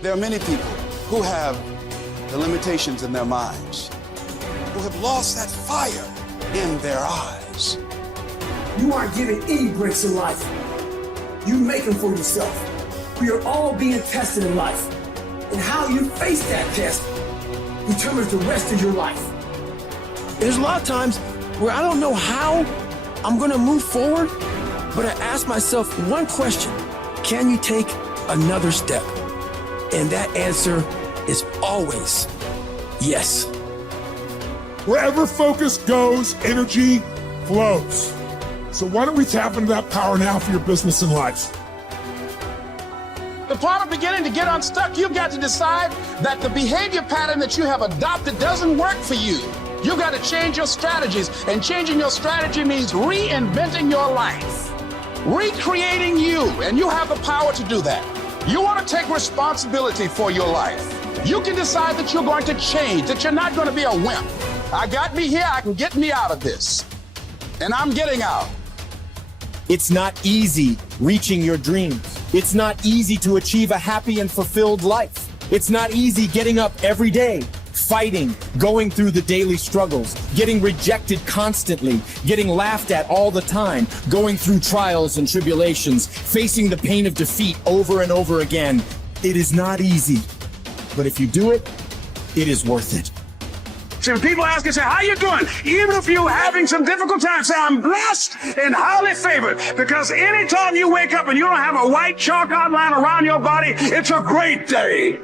There are many people who have the limitations in their minds, who have lost that fire in their eyes. You aren't given any breaks in life. You make them for yourself. We are all being tested in life. And how you face that test determines the rest of your life. There's a lot of times where I don't know how I'm gonna move forward, but I ask myself one question: can you take another step? And that answer is always yes. Wherever focus goes, energy flows. So why don't we tap into that power now for your business and life? The part of beginning to get unstuck, you've got to decide that the behavior pattern that you have adopted doesn't work for you. You've got to change your strategies, and changing your strategy means reinventing your life, recreating you, and you have the power to do that. You want to take responsibility for your life. You can decide that you're going to change, that you're not going to be a wimp. I got me here, I can get me out of this, and I'm getting out. It's not easy reaching your dreams. It's not easy to achieve a happy and fulfilled life. It's not easy getting up every day, fighting, going through the daily struggles, getting rejected constantly, getting laughed at all the time, going through trials and tribulations, facing the pain of defeat over and over again. It is not easy, but if you do it, it is worth it. See, when people ask you, say, how you doing? Even if you're having some difficult times, say, I'm blessed and highly favored. Because anytime you wake up and you don't have a white chalk outline around your body, it's a great day.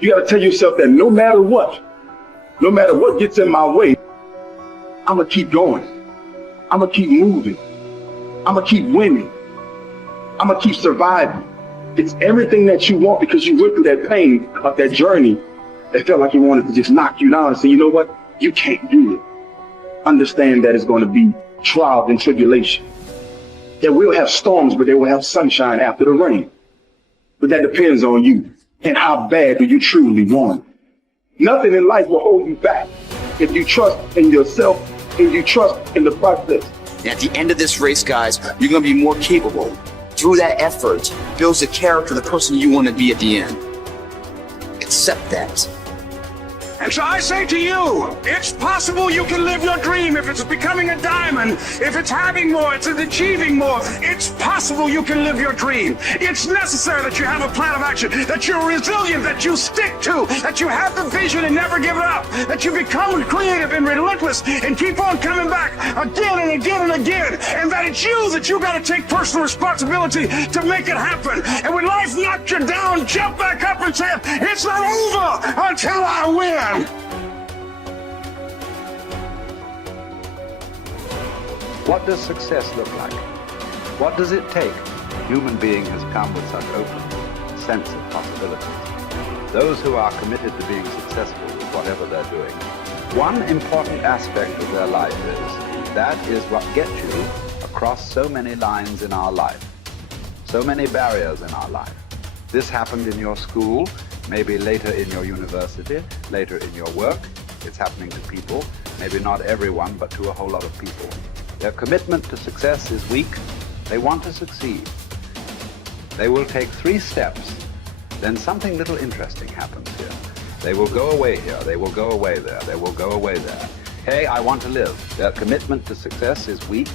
You got to tell yourself that no matter what gets in my way, I'm going to keep going. I'm going to keep moving. I'm going to keep winning. I'm going to keep surviving. It's everything that you want, because you went through that pain of that journey. It felt like he wanted to just knock you down and say, you know what? You can't do it. Understand that it's going to be trials and tribulation. That we'll have storms, but they will have sunshine after the rain. But that depends on you and how bad do you truly want it. Nothing in life will hold you back if you trust in yourself and you trust in the process. And at the end of this race, guys, you're going to be more capable. Through that effort, builds the character, the person you want to be at the end. Accept that. And so I say to you, it's possible you can live your dream. If it's becoming a diamond, if it's having more, it's achieving more, it's possible you can live your dream. It's necessary that you have a plan of action, that you're resilient, that you stick to, that you have the vision and never give it up, that you become creative and relentless and keep on coming back again and again and again, and that it's you that you got to take personal responsibility to make it happen. And when life knocks you down, jump back up and say, it's not over until I win. What does success look like? What does it take? Human being has come with such open sense of possibilities. Those who are committed to being successful with whatever they're doing, one important aspect of their life that is what gets you across so many lines in our life, so many barriers in our life. This happened in your school, maybe later in your university, later in your work. It's happening to people, maybe not everyone, but to a whole lot of people. Their commitment to success is weak. They want to succeed. They will take 3 steps. Then something little interesting happens here. They will go away here. They will go away there. They will go away there. Hey, I want to live. Their commitment to success is weak.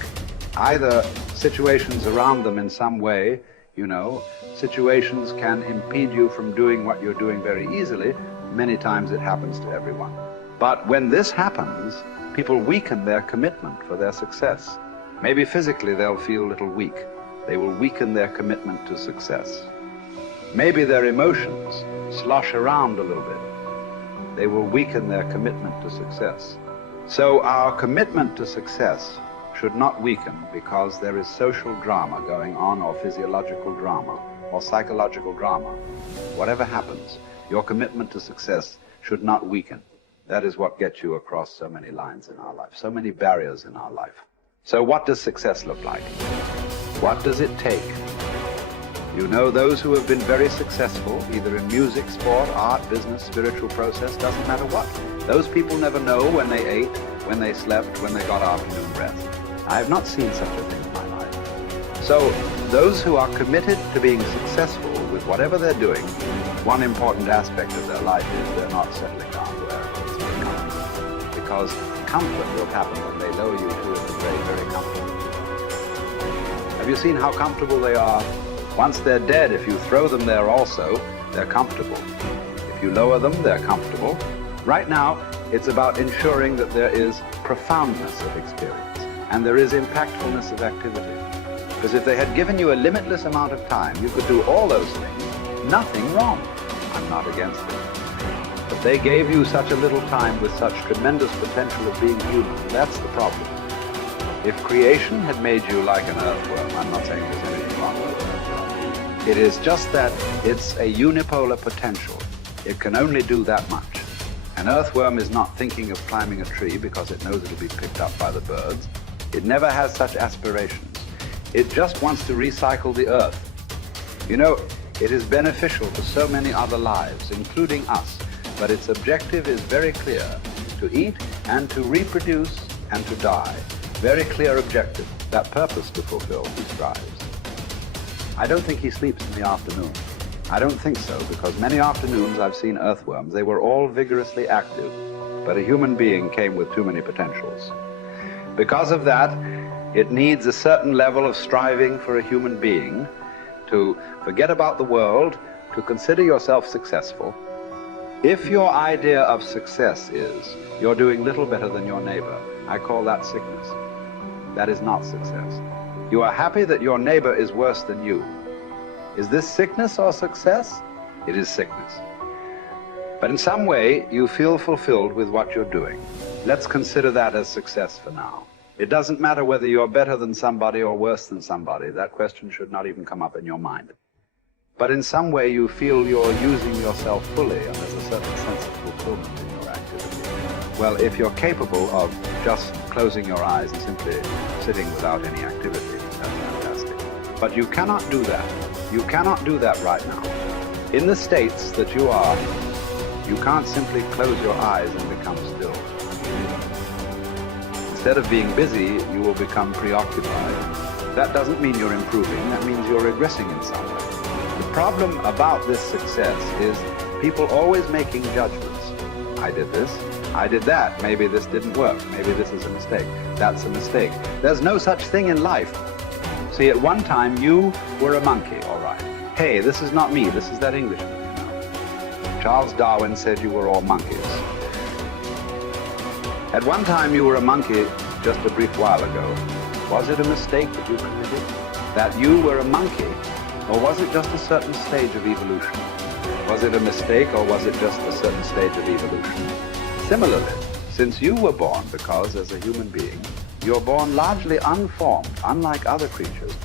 Either situations around them in some way, situations can impede you from doing what you're doing very easily. Many times it happens to everyone. But when this happens, people weaken their commitment for their success. Maybe physically they'll feel a little weak. They will weaken their commitment to success. Maybe their emotions slosh around a little bit. They will weaken their commitment to success. So our commitment to success should not weaken because there is social drama going on, or physiological drama, or psychological drama. Whatever happens, your commitment to success should not weaken. That is what gets you across so many lines in our life, so many barriers in our life. So what does success look like? What does it take? Those who have been very successful, either in music, sport, art, business, spiritual process, doesn't matter what. Those people never know when they ate, when they slept, when they got afternoon breath. I have not seen such a thing in my life. So those who are committed to being successful with whatever they're doing, one important aspect of their life is they're not settling down wherever it's very comfortable. Because comfort will happen when they lower you to it very, very comfortable. Have you seen how comfortable they are? Once they're dead, if you throw them there also, they're comfortable. If you lower them, they're comfortable. Right now, it's about ensuring that there is profoundness of experience and there is impactfulness of activity. Because if they had given you a limitless amount of time, you could do all those things, nothing wrong. I'm not against it. But they gave you such a little time with such tremendous potential of being human. That's the problem. If creation had made you like an earthworm, I'm not saying there's anything wrong with it. It is just that it's a unipolar potential. It can only do that much. An earthworm is not thinking of climbing a tree because it knows it'll be picked up by the birds. It never has such aspirations. It just wants to recycle the earth. You know, it is beneficial to so many other lives, including us, but its objective is very clear: to eat and to reproduce and to die. Very clear objective, that purpose to fulfill he strives. I don't think he sleeps in the afternoon. I don't think so, because many afternoons I've seen earthworms. They were all vigorously active, but a human being came with too many potentials. Because of that, it needs a certain level of striving for a human being to forget about the world, to consider yourself successful. If your idea of success is you're doing little better than your neighbor, I call that sickness. That is not success. You are happy that your neighbor is worse than you. Is this sickness or success? It is sickness. But in some way, you feel fulfilled with what you're doing. Let's consider that as success for now. It doesn't matter whether you're better than somebody or worse than somebody. That question should not even come up in your mind. But in some way, you feel you're using yourself fully, and there's a certain sense of fulfillment in your activity. Well, if you're capable of just closing your eyes and simply sitting without any activity, that's fantastic. But you cannot do that. You cannot do that right now. In the states that you are, you can't simply close your eyes and become still. Instead of being busy, you will become preoccupied. That doesn't mean you're improving, that means you're regressing in some way. The problem about this success is people always making judgments. I did this, I did that, maybe this didn't work, maybe this is a mistake, that's a mistake. There's no such thing in life. See, at one time you were a monkey, all right. Hey, this is not me, this is that Englishman, you know. Charles Darwin said you were all monkeys. At one time you were a monkey just a brief while ago. Was it a mistake that you committed? That you were a monkey? Or was it just a certain stage of evolution? Was it a mistake or was it just a certain stage of evolution? Similarly, since you were born, because as a human being, you're born largely unformed, unlike other creatures.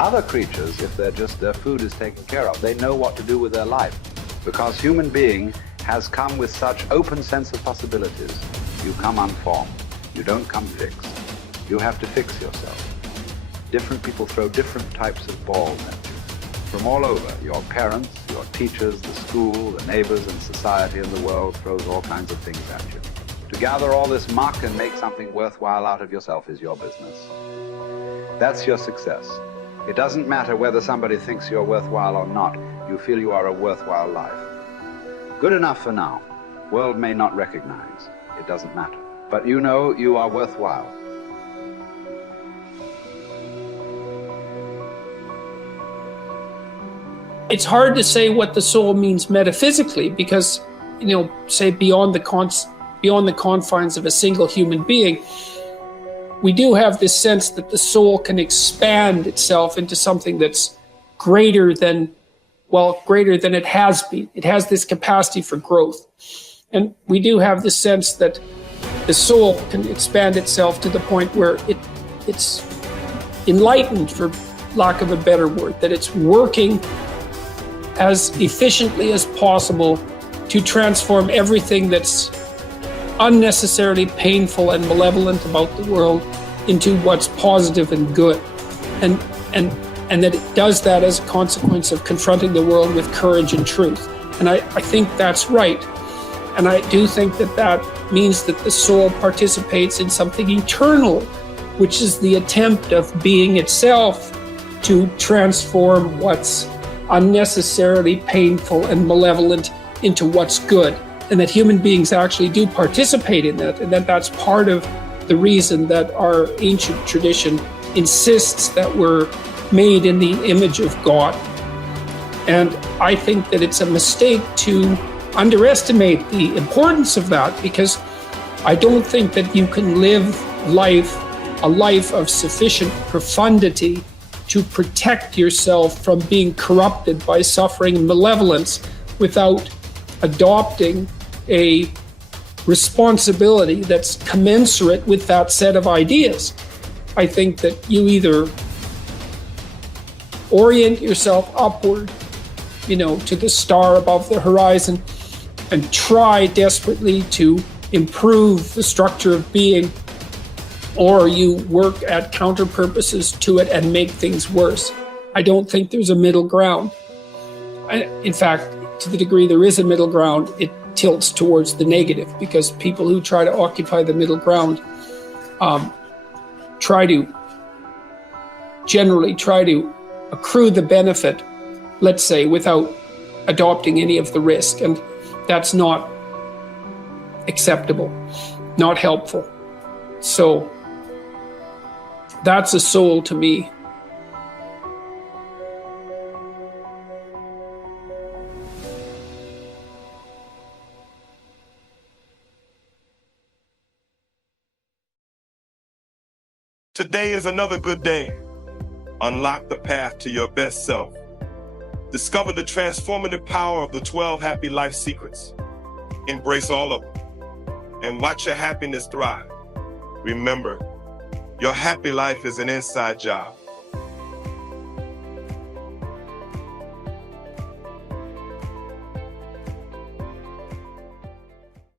Other creatures, if their food is taken care of, they know what to do with their life. Because human being has come with such open sense of possibilities. You come unformed. You don't come fixed. You have to fix yourself. Different people throw different types of balls at you. From all over, your parents, your teachers, the school, the neighbors, and society and the world throws all kinds of things at you. To gather all this muck and make something worthwhile out of yourself is your business. That's your success. It doesn't matter whether somebody thinks you're worthwhile or not. You feel you are a worthwhile life. Good enough for now. World may not recognize. It doesn't matter. But you know you are worthwhile. It's hard to say what the soul means metaphysically because, say beyond the confines of a single human being, we do have this sense that the soul can expand itself into something that's greater than it has been. It has this capacity for growth. And we do have the sense that the soul can expand itself to the point where it's enlightened, for lack of a better word, that it's working as efficiently as possible to transform everything that's unnecessarily painful and malevolent about the world into what's positive and good. And that it does that as a consequence of confronting the world with courage and truth. And I think that's right. And I do think that means that the soul participates in something eternal, which is the attempt of being itself to transform what's unnecessarily painful and malevolent into what's good, and that human beings actually do participate in that, and that that's part of the reason that our ancient tradition insists that we're made in the image of God. And I think that it's a mistake to underestimate the importance of that, because I don't think that you can live a life of sufficient profundity to protect yourself from being corrupted by suffering and malevolence without adopting a responsibility that's commensurate with that set of ideas. I think that you either orient yourself upward, to the star above the horizon, and try desperately to improve the structure of being, or you work at counter purposes to it and make things worse. I don't think there's a middle ground. In fact, to the degree there is a middle ground, it tilts towards the negative, because people who try to occupy the middle ground generally try to accrue the benefit, let's say, without adopting any of the risk. And that's not acceptable, not helpful. So that's a soul to me. Today is another good day. Unlock the path to your best self. Discover the transformative power of the 12 happy life secrets. Embrace all of them and watch your happiness thrive. Remember, your happy life is an inside job.